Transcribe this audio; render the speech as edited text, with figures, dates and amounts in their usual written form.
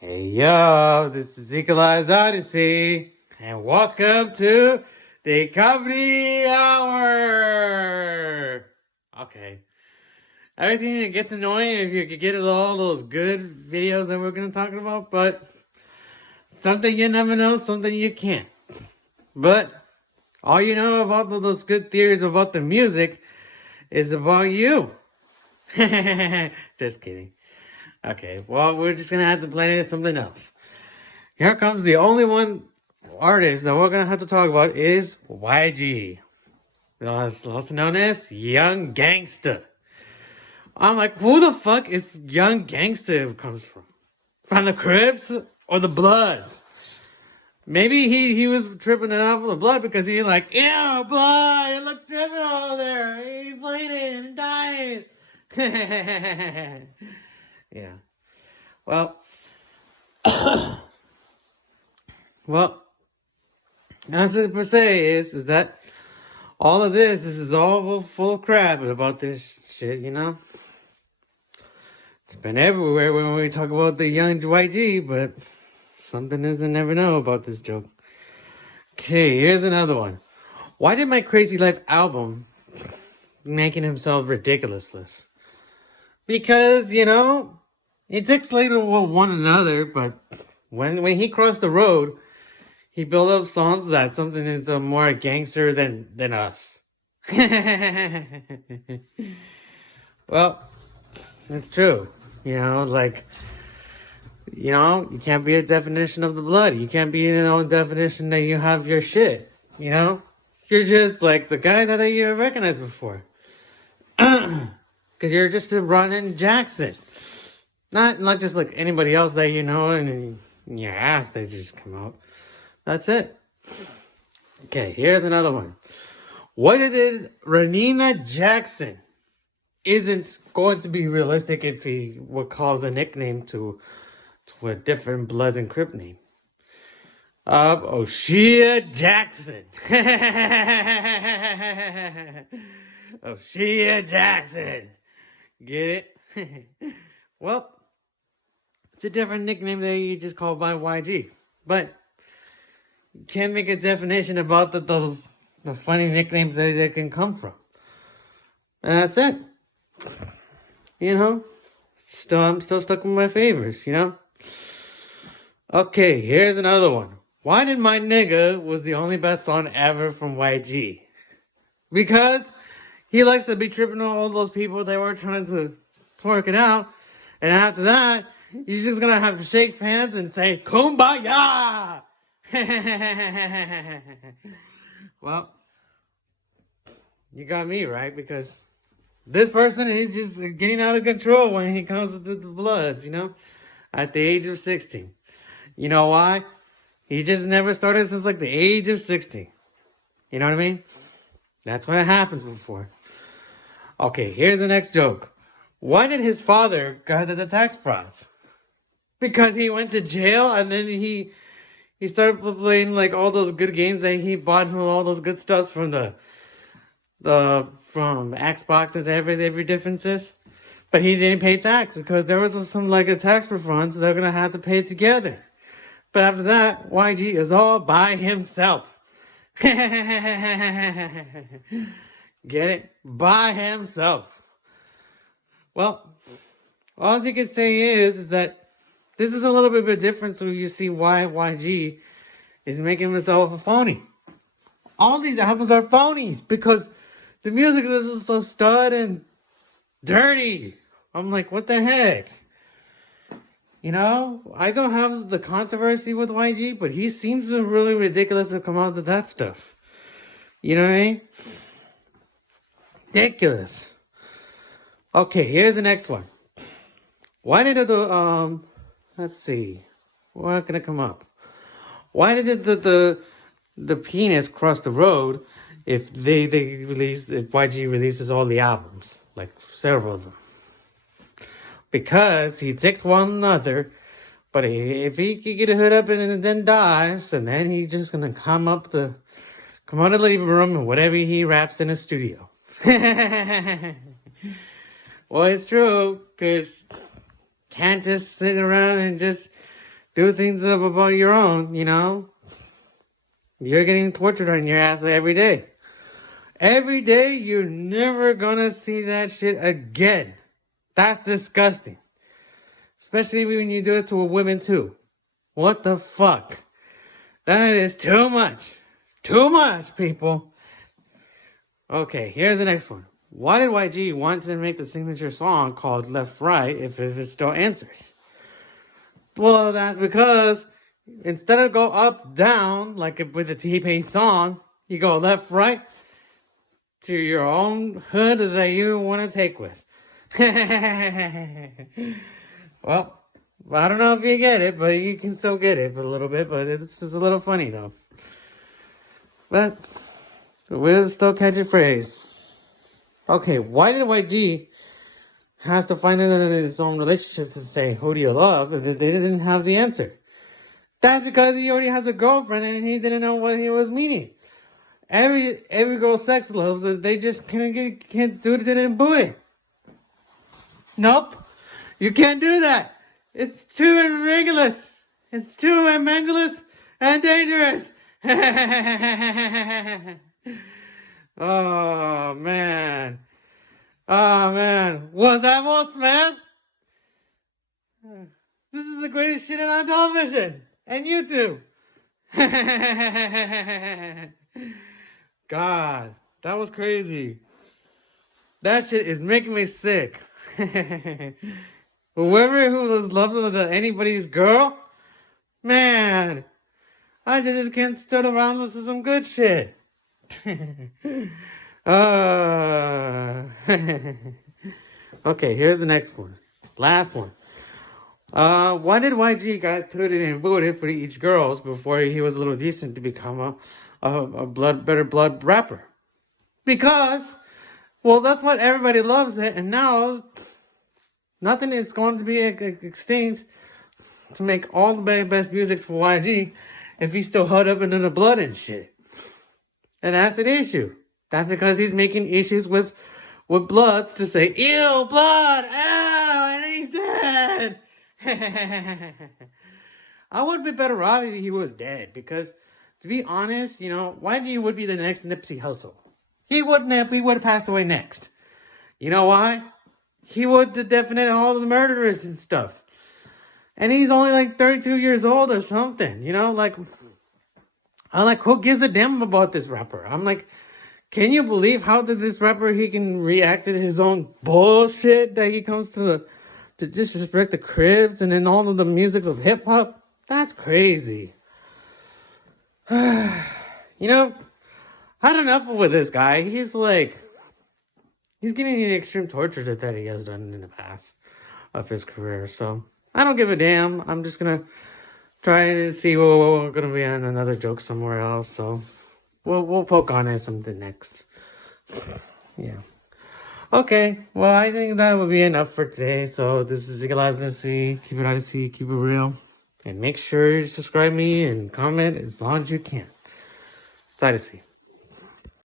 Hey yo, this is Ezequielized Odyssey, and welcome to the Comedy Hour! Okay. Everything that gets annoying if you could get all those good videos that we're gonna talk about, but something you never know, something you can't. But all you know about those good theories about the music is about you. Just kidding. Okay, well, we're just gonna have to blame it something else. Here comes the only one artist that we're gonna have to talk about is YG. Also known as Young Gangster. I'm like, who the fuck is Young Gangster comes from? From the Crips or the Bloods? Maybe he was tripping it off of the blood because he's like, ew, blood, it looks dripping over there. He's bleeding and dying. Yeah. Well, as it per se is that all of this is all full of crap about this shit, you know? It's been everywhere when we talk about the young YG, but something doesn't never know about this joke. Okay, here's another one. Why did my Crazy Life album making himself ridiculousness? Because, it takes later one another, but when he crossed the road, he built up songs that something that's more gangster than us. Well, it's true. You can't be a definition of the blood. You can't be definition that you have your shit. You're just like the guy that you recognized before. Because you're just a Ronan Jackson. Not just like anybody else that you know and in your ass they just come out. That's it. Okay, here's another one. What did Renina Jackson isn't going to be realistic if he would cause a nickname to a different Bloods and Crip name? O'Shea Jackson. O'Shea Jackson. Get it? Well, it's a different nickname that you just call by YG. But you can't make a definition about the funny nicknames that they can come from. And that's it. I'm still stuck with my favorites, Okay, here's another one. Why did My Nigga was the only best song ever from YG? Because he likes to be tripping on all those people that were trying to twerk it out. And after that, you're just gonna have to shake hands and say, Kumbaya! Well, you got me, right? Because this person is just getting out of control when he comes to the Bloods, at the age of 16. You know why? He just never started since like the age of 60. You know what I mean? That's what happens before. Okay, here's the next joke. Why did his father got the tax frauds? Because he went to jail and then he started playing like all those good games that he bought him all those good stuff from from Xboxes, every differences. But he didn't pay tax because there was some like a tax refund, so they're gonna have to pay it together. But after that, YG is all by himself. Get it? By himself. Well, all you can say is that this is a little bit different, so you see why YG is making himself a phony. All these albums are phonies because the music is so stud and dirty. I'm like, what the heck? I don't have the controversy with YG, but he seems really ridiculous to come out with that stuff. You know what I mean? Ridiculous. Okay, here's the next one. Why did let's see. What can it come up? Why did the penis cross the road if if YG releases all the albums, like several of them? Because he takes one another, but if he could get a hood up and then dies, and then he's just gonna come out of the living room and whatever he raps in his studio. Well, it's true, because can't just sit around and just do things about your own, you know. You're getting tortured on your ass every day. Every day, you're never gonna see that shit again. That's disgusting. Especially when you do it to a woman too. What the fuck? That is too much. Too much, people. Okay, here's the next one. Why did YG want to make the signature song called Left Right if it still answers? Well, that's because instead of go up, down, like with the T-Pain song, you go left, right to your own hood that you want to take with. Well, I don't know if you get it, but you can still get it for a little bit, but it's just a little funny though. But we'll still catch a phrase. Okay, why did YG has to find it in his own relationship to say, who do you love? And they didn't have the answer. That's because he already has a girlfriend and he didn't know what he was meaning. Every girl sex loves it. They just can't do it in booty. Nope. You can't do that. It's too ridiculous. It's too mangleless and dangerous. Oh, man. Oh, man. Was that Will Smith? This is the greatest shit on television and YouTube. God, that was crazy. That shit is making me sick. Whoever who was loving anybody's girl, man, I just can't stand around with some good shit. Okay, here's the next one. Last one. Why did YG got put in voted for each girls before he was a little decent to become a better blood rapper? Because, well, that's what everybody loves it, and now nothing is going to be extinct to make all the best music for YG if he's still held up into the blood and shit. And that's an issue. That's because he's making issues with Bloods to say, ew, blood, ow, and he's dead. I would be better off if he was dead, because to be honest, you know, YG would be the next Nipsey Hussle. He would have passed away next. You know why? He would definite all the murderers and stuff. And he's only like 32 years old or something, you know, like, I'm like, who gives a damn about this rapper? I'm like, can you believe how did this rapper, he can react to his own bullshit that he comes to disrespect the Cribs and then all of the musics of hip hop? That's crazy. You know, I had enough with this guy. He's getting the extreme torture that he has done in the past of his career. So I don't give a damn. I'm just gonna try to see what we're gonna be on another joke somewhere else. So we'll poke on it something next. Yeah. Okay. Well, I think that would be enough for today. So this is Ezequielized Odyssey. Keep it Odyssey. Keep it real. And make sure you subscribe me and comment as long as you can. It's Odyssey.